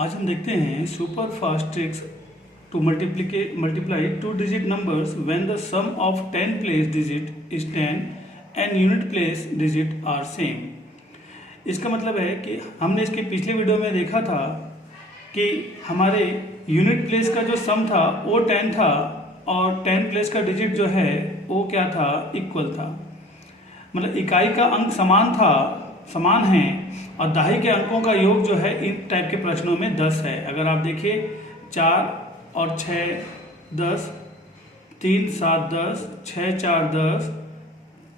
आज हम देखते हैं super fast tricks to multiply two digit numbers when the sum of 10 place digit is 10 and unit place digit are same. इसका मतलब है कि हमने इसके पिछले वीडियो में देखा था कि हमारे यूनिट प्लेस का जो सम था वो 10 था और 10 प्लेस का डिजिट जो है वो क्या था, इक्वल था। मतलब इकाई का अंक समान है और दहाई के अंकों का योग जो है इन टाइप के प्रश्नों में 10 है। अगर आप देखिए 4 और 6 10, 3 7 10, 6 4 10,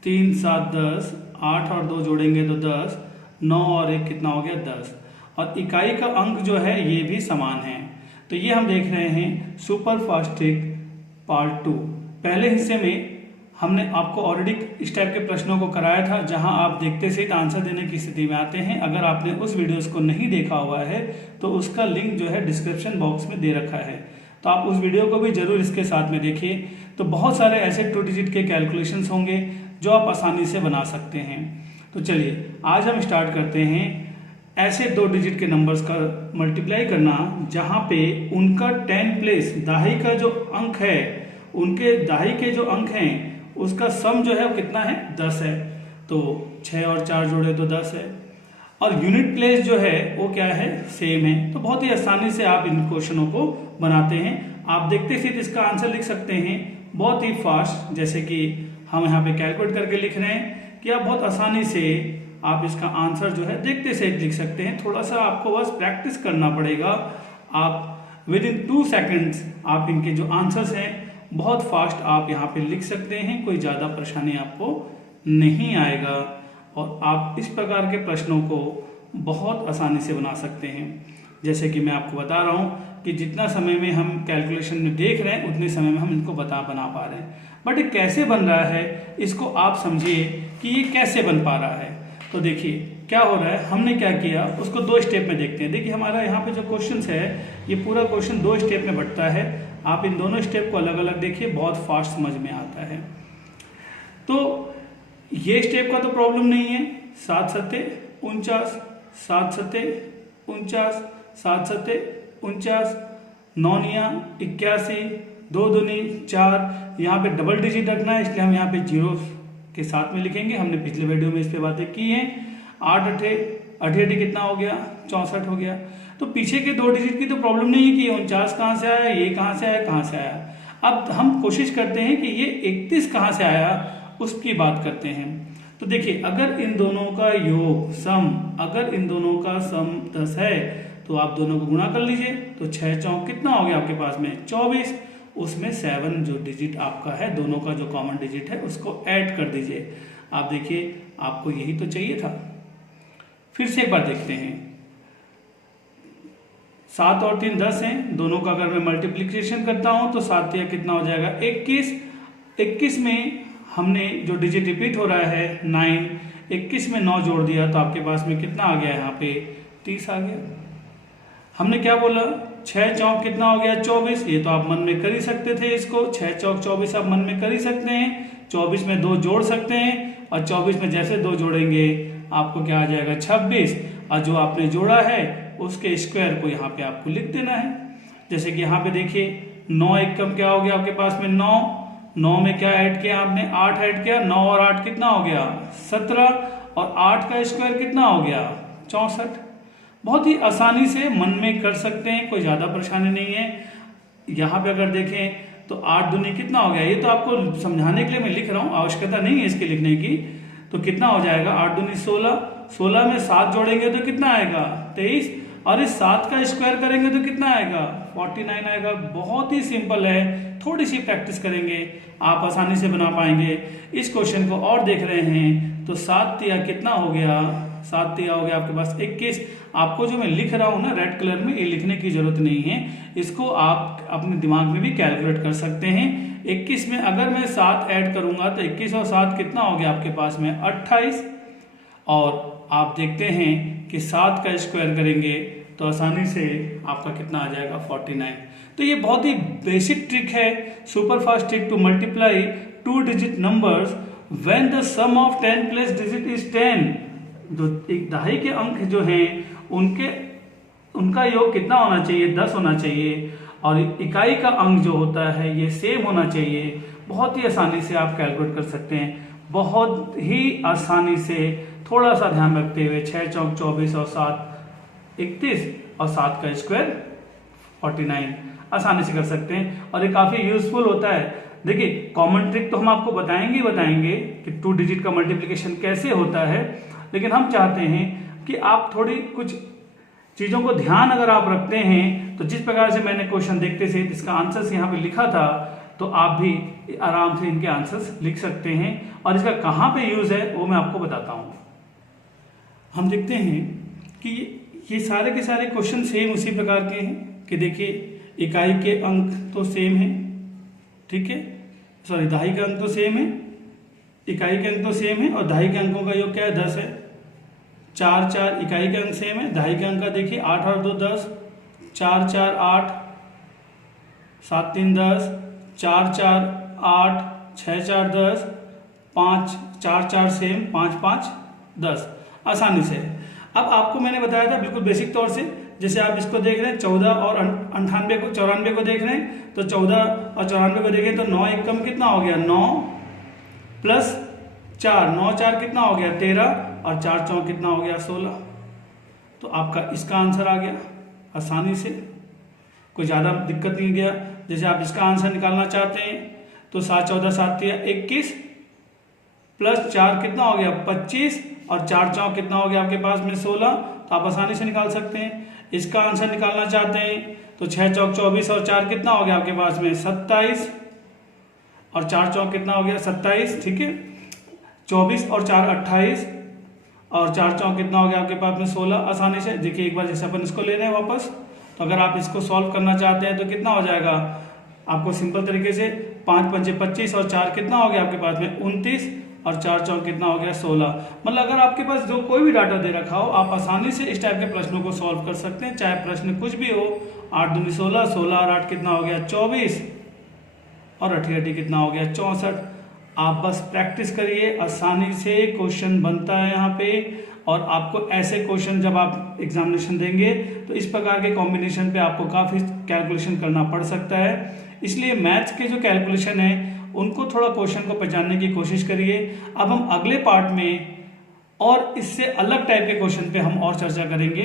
3 7 10, 8 और 2 जोड़ेंगे तो 10, 9 और 1 कितना हो गया 10। और इकाई का अंक जो है ये भी समान है। तो ये हम देख रहे हैं सुपर फास्ट ट्रिक पार्ट 2। पहले हिस्से में हमने आपको ऑलरेडी इस टाइप के प्रश्नों को कराया था जहां आप देखते से आंसर देने की स्थिति में आते हैं। अगर आपने उस वीडियोस को नहीं देखा हुआ है तो उसका लिंक जो है डिस्क्रिप्शन बॉक्स में दे रखा है, तो आप उस वीडियो को भी जरूर इसके साथ में देखिए। तो बहुत सारे ऐसे 2 डिजिट के कैलकुलेशंस होंगे जो आप आसानी से बना सकते हैं। तो चलिए आज हम स्टार्ट करते हैं ऐसे 2 डिजिट के नंबर्स का मल्टीप्लाई करना जहाँ पे उनका 10 प्लेस दहाई का जो अंक है, उनके दहाई के जो अंक हैं उसका सम जो है वो कितना है 10 है। तो 6 और 4 जोड़े तो 10 है और यूनिट प्लेस जो है वो क्या है, सेम है। तो बहुत ही आसानी से आप इन क्वेश्चनों को बनाते हैं। आप देखते ही इसका आंसर लिख सकते हैं बहुत ही फास्ट, जैसे कि हम यहाँ पे कैलकुलेट करके लिख रहे हैं कि आप बहुत आसानी से आप इसका आंसर जो है देखते से लिख सकते हैं। थोड़ा सा आपको बस प्रैक्टिस करना पड़ेगा। आप विद इन 2 सेकेंड्स आप इनके जो आंसर्स हैं बहुत फास्ट आप यहाँ पे लिख सकते हैं। कोई ज़्यादा परेशानी आपको नहीं आएगा और आप इस प्रकार के प्रश्नों को बहुत आसानी से बना सकते हैं। जैसे कि मैं आपको बता रहा हूँ कि जितना समय में हम कैलकुलेशन में देख रहे हैं उतने समय में हम इनको बना पा रहे हैं, बट ये कैसे बन रहा है इसको आप समझिए कि ये कैसे बन पा रहा है। तो देखिए क्या हो रहा है, हमने क्या किया उसको 2 स्टेप में देखते हैं। देखिए हमारा यहाँ पे जो क्वेश्चन है ये पूरा क्वेश्चन 2 स्टेप में बंटता है। आप इन दोनों स्टेप को अलग अलग देखिए, बहुत फास्ट समझ में आता है। तो ये स्टेप का तो प्रॉब्लम नहीं है। 7 सत्ते 49, 7 सत्ते 49, 7 सत्ते 49, 9 निया 81, 2 दूनी 4। यहाँ पे डबल डिजिट रखना है इसलिए हम यहाँ पे 0 के साथ में लिखेंगे। हमने पिछले वीडियो में इस पे बातें की हैं। 8 अठे 88 कितना हो गया 64 हो गया। तो पीछे के 2 डिजिट की तो प्रॉब्लम नहीं है कि 49 कहाँ से आया, ये कहाँ से आया, कहाँ से आया। अब हम कोशिश करते हैं कि ये 31 कहाँ से आया उसकी बात करते हैं। तो देखिए अगर इन दोनों का योग अगर इन दोनों का सम 10 है तो आप दोनों को गुणा कर लीजिए। तो 6 चौक कितना हो गया आपके पास में 24। उसमें 7 जो डिजिट आपका है, दोनों का जो कॉमन डिजिट है उसको ऐड कर दीजिए। आप देखिए आपको यही तो चाहिए था। फिर से एक बार देखते हैं। 7 और 3 10 हैं, दोनों का अगर मैं मल्टीप्लिकेशन करता हूं तो 7 या कितना हो जाएगा 21। 21 में हमने जो डिजिट रिपीट हो रहा है 9, 21 में 9 जोड़ दिया तो आपके पास में कितना आ गया, यहाँ पे 30 आ गया। हमने क्या बोला 6 चौक कितना हो गया 24। ये तो आप मन में कर ही सकते थे इसको, 6 चौक 24 आप मन में कर ही सकते हैं। 24 में 2 जोड़ सकते हैं और 24 में जैसे 2 जोड़ेंगे आपको क्या आ जाएगा 26। और जो आपने जोड़ा है उसके स्क्वायर को यहाँ पे आपको लिख देना है। जैसे कि यहाँ पे देखिए 9 एक कम क्या हो गया आपके पास में 9 में क्या ऐड किया आपने 8 ऐड किया। 9 और 8 कितना हो गया 17 और 8 का स्क्वायर कितना हो गया 64। बहुत ही आसानी से मन में कर सकते हैं, कोई ज्यादा परेशानी नहीं है। यहाँ पे अगर देखें तो 8 दूनी कितना हो गया, ये तो आपको समझाने के लिए मैं लिख रहा हूँ, आवश्यकता नहीं है इसके लिखने की। तो कितना हो जाएगा 8 दूनी 16, 16 में 7 जोड़ेंगे तो कितना आएगा 23 और इस 7 का स्क्वायर करेंगे तो कितना आएगा 49 आएगा। बहुत ही सिंपल है, थोड़ी सी प्रैक्टिस करेंगे आप आसानी से बना पाएंगे। इस क्वेश्चन को और देख रहे हैं तो 7 तिया कितना हो गया 7 तिया हो गया आपके पास 21। आपको जो मैं लिख रहा हूँ ना रेड कलर में, ये लिखने की जरूरत नहीं है, इसको आप अपने दिमाग में भी कैलकुलेट कर सकते हैं। 21 में अगर मैं 7 ऐड करूंगा तो 21 और 7 कितना हो गया आपके पास में 28। और आप देखते हैं कि 7 का स्क्वायर करेंगे तो आसानी से आपका कितना आ जाएगा 49। तो ये बहुत ही बेसिक ट्रिक है, super fast trick to multiply 2 digit numbers when the sum of 10 plus digit is 10। जो एक दहाई के अंक जो हैं उनके उनका योग कितना होना चाहिए, 10 होना चाहिए, और इकाई का अंक जो होता है ये सेम होना चाहिए। बहुत ही आसानी से आप कैलकुलेट कर सकते हैं, बहुत ही आसानी से, थोड़ा सा ध्यान रखते हुए। 6 चौक 24 और 7 31 और 7 का स्क्वायर 49, आसानी से कर सकते हैं और ये काफी यूजफुल होता है। देखिए कॉमन ट्रिक तो हम आपको बताएंगे कि 2 डिजिट का मल्टीप्लिकेशन कैसे होता है, लेकिन हम चाहते हैं कि आप थोड़ी कुछ चीजों को ध्यान अगर आप रखते हैं तो जिस प्रकार से मैंने क्वेश्चन देखते से इसका आंसर्स यहाँ पे लिखा था, तो आप भी आराम से इनके आंसर्स लिख सकते हैं। और इसका कहाँ पे यूज है वो मैं आपको बताता हूँ। हम देखते हैं कि ये सारे के सारे क्वेश्चन सेम उसी प्रकार के हैं कि देखिए इकाई के अंक तो सेम है, ठीक है, सॉरी दहाई के अंक तो सेम है, इकाई के अंक तो सेम है और दहाई के अंकों का योग क्या है, 10 है। 4 4 इकाई के अंक सेम है, दहाई के अंक का देखिए 8 और 2 10, 4 4 8, 7 3 10, 4 4 8, 6 4 10, 5 4 4 सेम, 5 5 10, आसानी से। अब आपको मैंने बताया था बिल्कुल बेसिक तौर से, जैसे आप इसको देख रहे हैं 14 और 94 को देख रहे हैं, तो 14 और 94 को देखें तो 9 एक कम कितना हो गया, 9 प्लस 4, 9 4 कितना हो गया 13 और 4 चौक कितना हो गया 16। तो आपका इसका आंसर आ गया आसानी से, कोई ज़्यादा दिक्कत नहीं गया। जैसे आप इसका आंसर निकालना चाहते हैं तो 7 14 7 3 21 प्लस 4 कितना हो गया 25 और 4 चौक कितना हो गया आपके पास में 16, तो आप आसानी से निकाल सकते हैं। इसका आंसर निकालना चाहते हैं तो 6 चौक 24 और 4 कितना हो गया आपके पास में 27 और 4 चौक कितना हो गया 27, ठीक है। 24 और 4 28 और 4 चौक कितना हो गया आपके पास में 16, आसानी से। देखिए एक बार जैसे अपन इसको ले रहे हैं वापस, तो अगर आप इसको सॉल्व करना चाहते हैं तो कितना हो जाएगा आपको सिंपल तरीके से 5 5 25 और 4 कितना हो गया आपके पास में 29 और 4 चौक कितना हो गया 16। मतलब अगर आपके पास जो कोई भी डाटा दे रखा हो आप आसानी से इस टाइप के प्रश्नों को सॉल्व कर सकते हैं, चाहे प्रश्न कुछ भी हो। 8 दूनी 16, 16 और 8 कितना हो गया 24 और 88 कितना हो गया 64। आप बस प्रैक्टिस करिए, आसानी से क्वेश्चन बनता है यहाँ पे। और आपको ऐसे क्वेश्चन जब आप एग्जामिनेशन देंगे तो इस प्रकार के कॉम्बिनेशन पे आपको काफ़ी कैलकुलेशन करना पड़ सकता है, इसलिए मैथ्स के जो कैलकुलेशन है उनको थोड़ा क्वेश्चन को पहचानने की कोशिश करिए। अब हम अगले पार्ट में और इससे अलग टाइप के क्वेश्चन पे हम और चर्चा करेंगे।